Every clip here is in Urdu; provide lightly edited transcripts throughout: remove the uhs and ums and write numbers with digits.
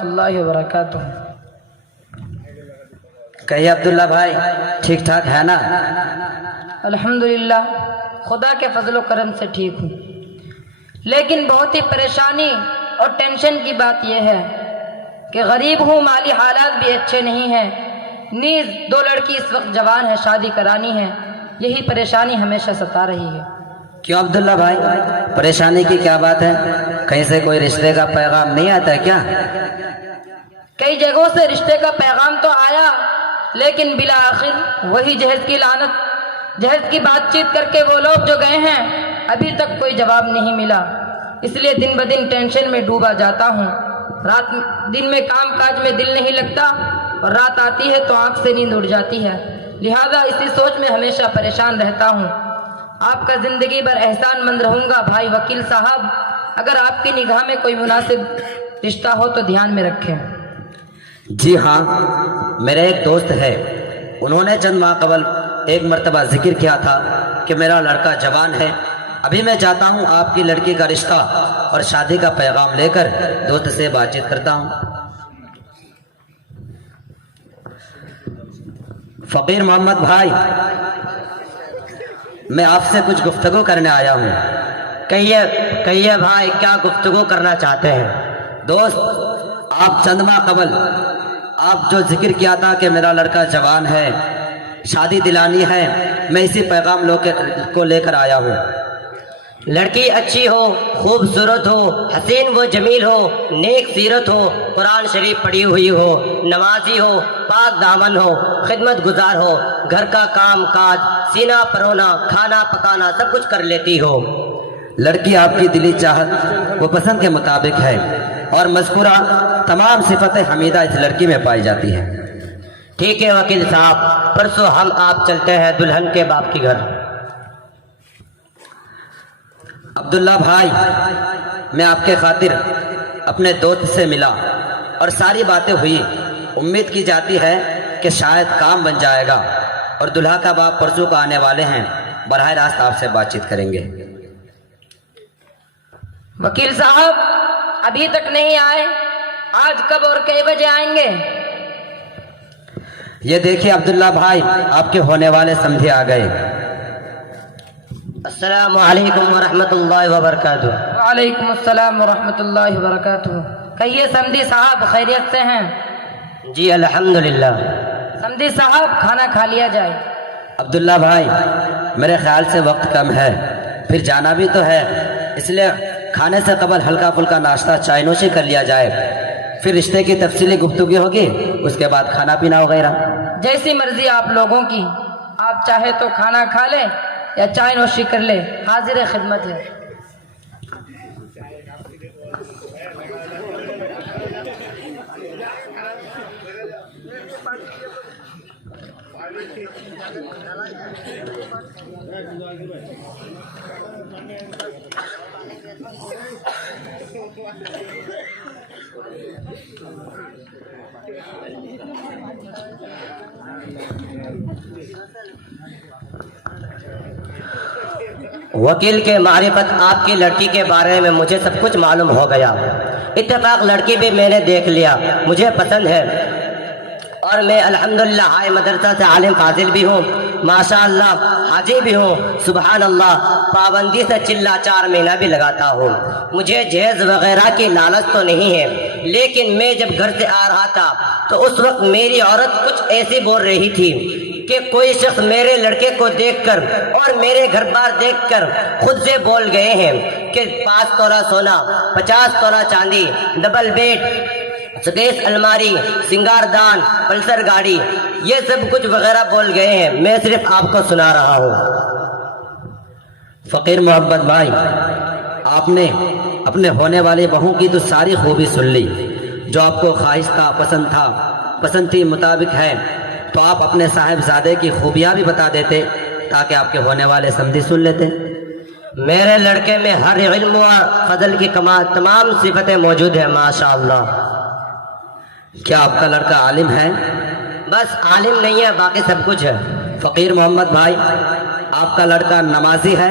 اللہ وبرکاتہ۔ کہیے عبداللہ بھائی، ٹھیک ٹھاک ہے نا؟ الحمدللہ خدا کے فضل و کرم سے ٹھیک ہوں، لیکن بہت ہی پریشانی اور ٹینشن کی بات یہ ہے کہ غریب ہوں، مالی حالات بھی اچھے نہیں ہیں، نیز 2 لڑکی اس وقت جوان ہے، شادی کرانی ہے، یہی پریشانی ہمیشہ ستا رہی ہے۔ کیوں عبداللہ بھائی، پریشانی کی کیا بات ہے؟ کہیں سے کوئی رشتے کا پیغام نہیں آتا ہے کیا؟ کئی جگہوں سے رشتے کا پیغام تو آیا، لیکن بالآخر وہی جہیز کی لعنت، جہیز کی بات چیت کر کے وہ لوگ جو گئے ہیں ابھی تک کوئی جواب نہیں ملا، اس لیے دن بدن ٹینشن میں ڈوبا جاتا ہوں۔ دن میں کام کاج میں دل نہیں لگتا اور رات آتی ہے تو آنکھ سے نیند اڑ جاتی ہے، لہذا اسی سوچ میں ہمیشہ پریشان رہتا ہوں۔ آپ کا زندگی بھر احسان مند رہوں گا بھائی وکیل صاحب، اگر آپ کی نگاہ میں کوئی مناسب رشتہ ہو تو دھیان میں رکھیں۔ جی ہاں، میرے ایک دوست ہے، انہوں نے چند ماہ قبل ایک مرتبہ ذکر کیا تھا کہ میرا لڑکا جوان ہے، ابھی میں چاہتا ہوں آپ کی لڑکی کا رشتہ اور شادی کا پیغام لے کر دوست سے بات چیت کرتا ہوں۔ فقیر محمد بھائی، میں آپ سے کچھ گفتگو کرنے آیا ہوں۔ کہیے بھائی، کیا گفتگو کرنا چاہتے ہیں؟ دوست، آپ چند ماہ قبل آپ جو ذکر کیا تھا کہ میرا لڑکا جوان ہے، شادی دلانی ہے، میں اسی پیغام کو لے کر آیا ہوں۔ لڑکی اچھی ہو، خوبصورت ہو، حسین و جمیل ہو، نیک سیرت ہو، قرآن شریف پڑھی ہوئی ہو، نمازی ہو، پاک دامن ہو، خدمت گزار ہو، گھر کا کام کاج، سینا پرونا، کھانا پکانا سب کچھ کر لیتی ہو۔ لڑکی آپ کی دلی چاہت وہ پسند کے مطابق ہے اور مذکورہ تمام صفتیں حمیدہ اس لڑکی میں پائی جاتی ہیں۔ ٹھیک ہے وکیل صاحب، پرسوں ہم آپ چلتے ہیں دلہن کے باپ کی گھر۔ عبداللہ بھائی، میں آپ کے خاطر اپنے دوست سے ملا اور ساری باتیں ہوئی، امید کی جاتی ہے کہ شاید کام بن جائے گا اور دلہا کا باپ پرسوں کا آنے والے ہیں، براہ راست آپ سے بات چیت کریں گے۔ وکیل صاحب ابھی تک نہیں آئے، آج کب اور کئی بجے آئیں گے؟ یہ دیکھیے عبداللہ بھائی، آپ کے ہونے والے سمدھی آ گئے۔ السلام علیکم ورحمۃ اللہ وبرکاتہ۔ وعلیکم السلام ورحمۃ اللہ وبرکاتہ۔ کہیے سمدھی صاحب، خیریت سے ہیں؟ جی الحمدللہ۔ سمدھی صاحب کھانا کھا لیا جائے۔ عبداللہ بھائی، میرے خیال سے وقت کم ہے، پھر جانا بھی تو ہے، اس لیے کھانے سے قبل ہلکا پھلکا ناشتہ چائے نوشی کر لیا جائے، پھر رشتے کی تفصیلی گفتگو ہوگی، اس کے بعد کھانا پینا وغیرہ۔ جیسی مرضی آپ لوگوں کی، آپ چاہے تو کھانا کھا لیں یا چائے نوشی کر لیں، حاضر خدمت ہے۔ وکیل کے معرفت آپ کی لڑکی کے بارے میں مجھے سب کچھ معلوم ہو گیا، اتفاق لڑکی بھی میں نے دیکھ لیا، مجھے پسند ہے اور میں الحمدللہ ہائی مدرسہ سے عالم فاضل بھی ہوں، ماشاءاللہ حاجی بھی ہوں، سبحان اللہ، پابندی سے چلا 4 مہینہ بھی لگاتا ہوں۔ مجھے جہیز وغیرہ کی لالچ تو نہیں ہے، لیکن میں جب گھر سے آ رہا تھا تو اس وقت میری عورت کچھ ایسی بول رہی تھی کہ کوئی شخص میرے لڑکے کو دیکھ کر اور میرے گھر بار دیکھ کر خود سے بول گئے ہیں کہ 5 تولہ سونا، 50 تولہ چاندی، ڈبل بیڈ، سکیس الماری، سنگار دان، پلسر گاڑی، یہ سب کچھ وغیرہ بول گئے ہیں، میں صرف آپ کو سنا رہا ہوں۔ فقیر محمد بھائی، آپ نے اپنے ہونے والے بہو کی تو ساری خوبی سن لی، جو آپ کو خواہش تھا، پسند تھی، مطابق ہے، تو آپ اپنے صاحبزادے کی خوبیاں بھی بتا دیتے تاکہ آپ کے ہونے والے سمدھی سن لیتے۔ میرے لڑکے میں ہر علم و فضل کی تمام صفتیں موجود ہیں، ماشاءاللہ۔ کیا آپ کا لڑکا عالم ہے؟ بس عالم نہیں ہے، باقی سب کچھ ہے۔ فقیر محمد بھائی، آپ کا لڑکا نمازی ہے؟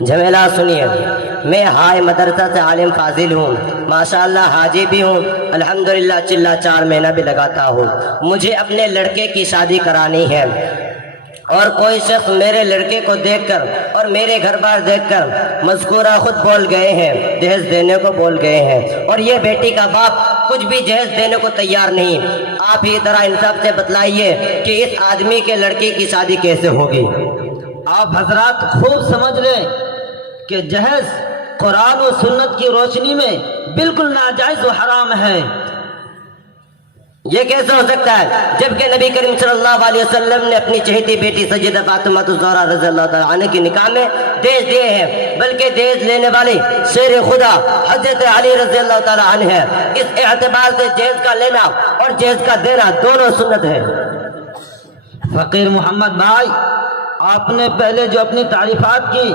جمیلہ سنیے، میں ہائی مدرسہ سے عالم فاضل ہوں، ماشاءاللہ حاجی بھی ہوں، الحمدللہ چلہ 4 مہینہ بھی لگاتا ہوں۔ مجھے اپنے لڑکے کی شادی کرانی ہے، اور کوئی شخص میرے لڑکے کو دیکھ کر اور میرے گھر بار دیکھ کر مذکورہ خود بول گئے ہیں، جہیز دینے کو بول گئے ہیں، اور یہ بیٹی کا باپ کچھ بھی جہیز دینے کو تیار نہیں۔ آپ ہی طرح انصاف سے بتلائیے کہ اس آدمی کے لڑکی کی شادی کیسے ہوگی؟ آپ حضرات خوب سمجھ لیں کہ جہیز قرآن و سنت کی روشنی میں بالکل ناجائز و حرام ہے۔ یہ کیسے ہو سکتا ہے جبکہ نبی کریم صلی اللہ علیہ وسلم نے اپنی چہیتی بیٹی سیدہ فاطمہ الزہرا رضی اللہ تعالیٰ عنہ کی نکاح میں دہیج دیے ہیں، بلکہ دہیج لینے والی شیر خدا حضرت علی رضی اللہ تعالیٰ عنہ ہے۔ اس اعتبار سے جہیز کا لینا اور جہیز کا دینا دونوں سنت ہے۔ فقیر محمد بھائی، آپ نے پہلے جو اپنی تعریفات کی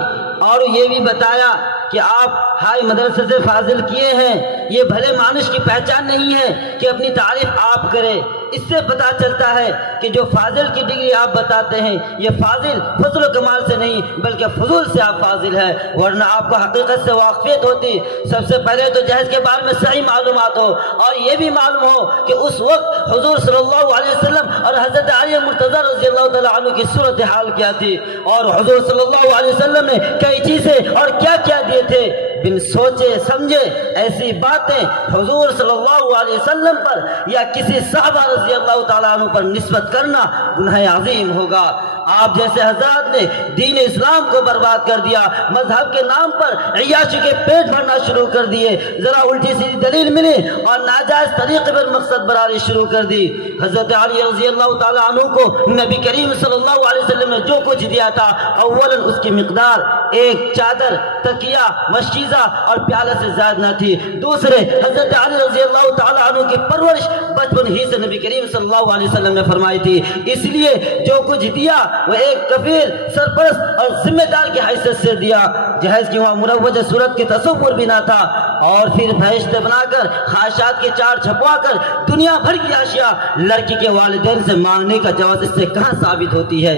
اور یہ بھی بتایا کہ آپ ہائی مدرسے سے فاضل کیے ہیں، یہ بھلے مانش کی پہچان نہیں ہے کہ اپنی تعریف آپ کرے۔ اس سے پتہ چلتا ہے کہ جو فاضل کی ڈگری آپ بتاتے ہیں یہ فاضل فضل و کمال سے نہیں بلکہ فضول سے آپ فاضل ہے، ورنہ آپ کو حقیقت سے واقفیت ہوتی۔ سب سے پہلے تو جہیز کے بارے میں صحیح معلومات ہو، اور یہ بھی معلوم ہو کہ اس وقت حضور صلی اللہ علیہ وسلم اور حضرت علی مرتضیٰ رضی اللہ تعالیٰ عنہ کی صورتحال کیا تھی، اور حضور صلی اللہ علیہ وسلم نے کئی چیزیں اور کیا کیا دیے تھے۔ بن سوچے سمجھے ایسی باتیں حضور صلی اللہ علیہ وسلم پر یا کسی صحابہ رضی اللہ تعالیٰ عنہ پر نسبت کرنا گناہ عظیم ہوگا۔ آپ جیسے حضرات نے دین اسلام کو برباد کر دیا، مذہب کے نام پر عیاشی کے پیٹ بھرنا شروع کر دیے، ذرا الٹی سیدھی دلیل ملی اور ناجائز طریقے پر مقصد براری شروع کر دی۔ حضرت علی رضی اللہ تعالیٰ عنہ کو نبی کریم صلی اللہ علیہ وسلم نے جو کچھ دیا تھا، اولاً اس کی مقدار ایک چادر، تکیہ، مشکیزہ اور پیالہ سے زائد نہ تھی۔ دوسرے، حضرت علی رضی اللہ تعالیٰ عنہ کی پرورش بچپن ہی سے نبی کریم صلی اللہ علیہ وسلم نے فرمائی تھی، اس لیے جو کچھ دیا وہ ایک کفیل، سرپرست اور ذمہ دار کی حیثیت سے دیا۔ جہیز کی وہاں مروجہ صورت کی تصور بھی نہ تھا، اور پھر بہشت بنا کر خواہشات کے چار چھپوا کر دنیا بھر کی اشیاء لڑکی کے والدین سے مانگنے کا جواز اس سے کہاں ثابت ہوتی ہے؟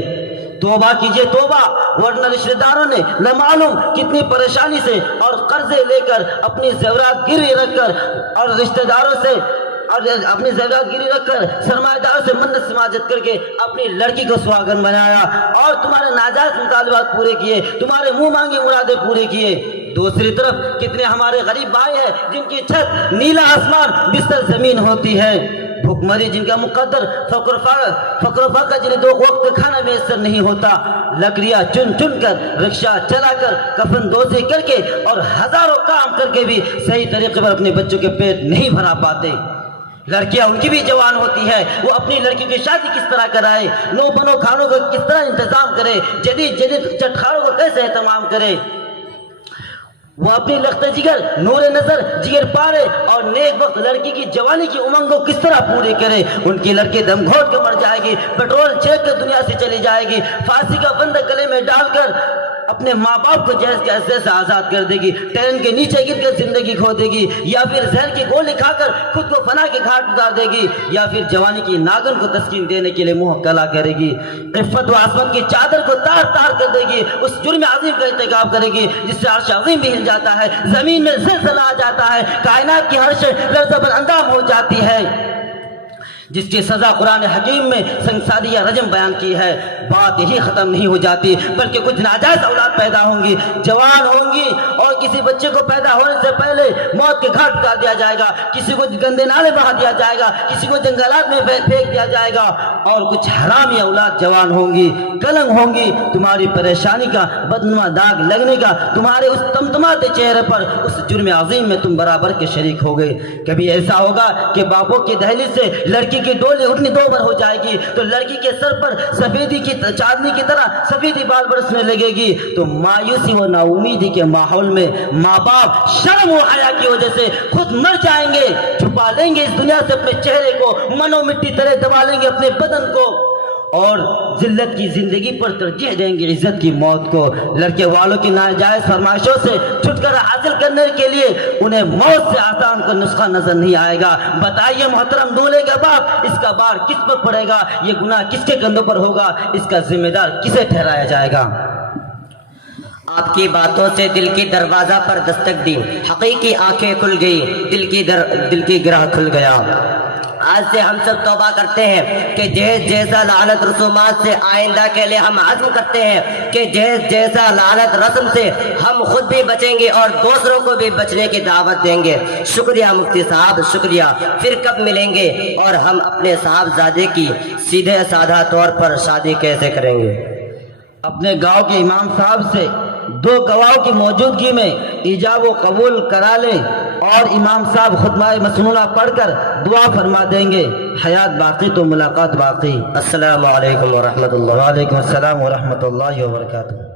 توبہ کیجئے توبہ، ورنہ رشتہ داروں نے نہ معلوم کتنی پریشانی سے اور قرضے لے کر اپنی زیورات گروی رکھ کر اور رشتہ داروں سے اپنی زیورات گروی رکھ کر سرمایہ داروں سے منت سماجت کر کے اپنی لڑکی کو سہاگن بنایا، اور تمہارے ناجائز مطالبات پورے کیے، تمہارے منہ مانگی مرادیں پورے کیے۔ دوسری طرف کتنے ہمارے غریب بھائی ہیں جن کی چھت نیلا آسمان بستر زمین ہوتی ہے، بھوک مری جن کا مقدر فقر فاقہ جنہیں 2 وقت کا کھانا میسر نہیں ہوتا، لکڑیاں چن چن کر، رکشہ چلا کر، کفن دوزی کر کے اور ہزاروں کام کر کے بھی صحیح طریقے پر اپنے بچوں کے پیٹ نہیں بھرا پاتے۔ لڑکیاں ان کی بھی جوان ہوتی ہے، وہ اپنی لڑکی کی شادی کس طرح کرائے، نو بنو کھانوں کا کس طرح انتظام کرے، جدید چٹخاروں کا کیسے اہتمام کرے۔ وہ اپنی لخت جگر، نور نظر، جگر پارے اور نیک وقت لڑکی کی جوانی کی امنگ کو کس طرح پوری کرے۔ ان کی لڑکی دم گھوٹ کے مر جائے گی، پیٹرول چھینک کر دنیا سے چلی جائے گی، پھانسی کا بندہ گلے میں ڈال کر اپنے ماں باپ کو جہیز کے عرصے سے آزاد کر دے گی، ٹرین کے نیچے گر کر زندگی کھو دے گی، یا پھر زہر کی گولی کھا کر خود کو فنا کے گھاٹ اتار دے گی، یا پھر جوانی کی ناگن کو تسکین دینے کے لیے منہ کلا کرے گی، عفت و عصمت کی چادر کو تار تار کر دے گی، اس جرم عظیم کا ارتکاب کرے گی جس سے عرش عظیم بھی ہل جاتا ہے، زمین میں زلزلہ آ جاتا ہے، کائنات کی ہر شے لرزہ بر اندام ہو جاتی ہے، جس کی سزا قرآن حکیم میں سنگساری یا رجم بیان کی ہے۔ بات یہی ختم نہیں ہو جاتی بلکہ کچھ ناجائز اولاد پیدا ہوں گی، جوان ہوں گی، اور کسی بچے کو پیدا ہونے سے پہلے موت کے گھاٹ اتار دیا جائے گا، کسی کو گندے نالے بہا دیا جائے گا، کسی کو جنگلات میں پھینک دیا جائے گا، اور کچھ حرامی اولاد جوان ہوں گی، کلنگ ہوں گی۔ تمہاری پریشانی کا بدنما داغ لگنے کا تمہارے اس تمتماتے چہرے پر اس جرم عظیم میں تم برابر کے شریک ہو گئے۔ کبھی ایسا ہوگا کہ باپوں کی دہلیز سے لڑکی کی ڈولی اٹھنی 2 بار ہو جائے گی تو لڑکی کے سر پر سفیدی کی چاندنی کی طرح سفیدی بال برسنے لگے گی، تو مایوسی و نا امیدی کے ماحول میں ماں باپ شرم و حیا کی وجہ سے خود مر جائیں گے، چھپا لیں گے اس دنیا سے اپنے چہرے کو، منو مٹی طرح دبا لیں گے اپنے بدن کو، اور ذلت کی زندگی پر ترجیح دیں گے عزت کی موت کو۔ لڑکے والوں کی ناجائز فرمائشوں سے چھٹکارا حاصل کرنے کے لیے انہیں موت سے آسان کا نسخہ نظر نہیں آئے گا۔ بتائیے محترم دولہے کا باپ، اس کا بار کس پر پڑے گا؟ یہ گناہ کس کے کندھوں پر ہوگا؟ اس کا ذمہ دار کسے ٹھہرایا جائے گا؟ آپ کی باتوں سے دل کی دروازہ پر دستک دی، حقیقی آنکھیں کھل گئی، دل کی گرہ کھل گیا۔ آج سے ہم سب توبہ کرتے ہیں کہ جہیز جیسا لعنت رسومات سے آئندہ کے لیے ہم عزم کرتے ہیں کہ جہیز جیسا لعنت رسم سے ہم خود بھی بچیں گے اور دوسروں کو بھی بچنے کی دعوت دیں گے۔ شکریہ مفتی صاحب، شکریہ۔ پھر کب ملیں گے اور ہم اپنے صاحبزادے کی سیدھے سادہ طور پر شادی کیسے کریں گے؟ اپنے گاؤں کے امام صاحب سے 2 گواہوں کی موجودگی میں ایجاب و قبول کرا لیں اور امام صاحب خطبہ مسنونہ پڑھ کر دعا فرما دیں گے۔ حیات باقی تو ملاقات باقی۔ السلام علیکم ورحمۃ اللہ۔ وعلیکم السلام ورحمۃ اللہ وبرکاتہ۔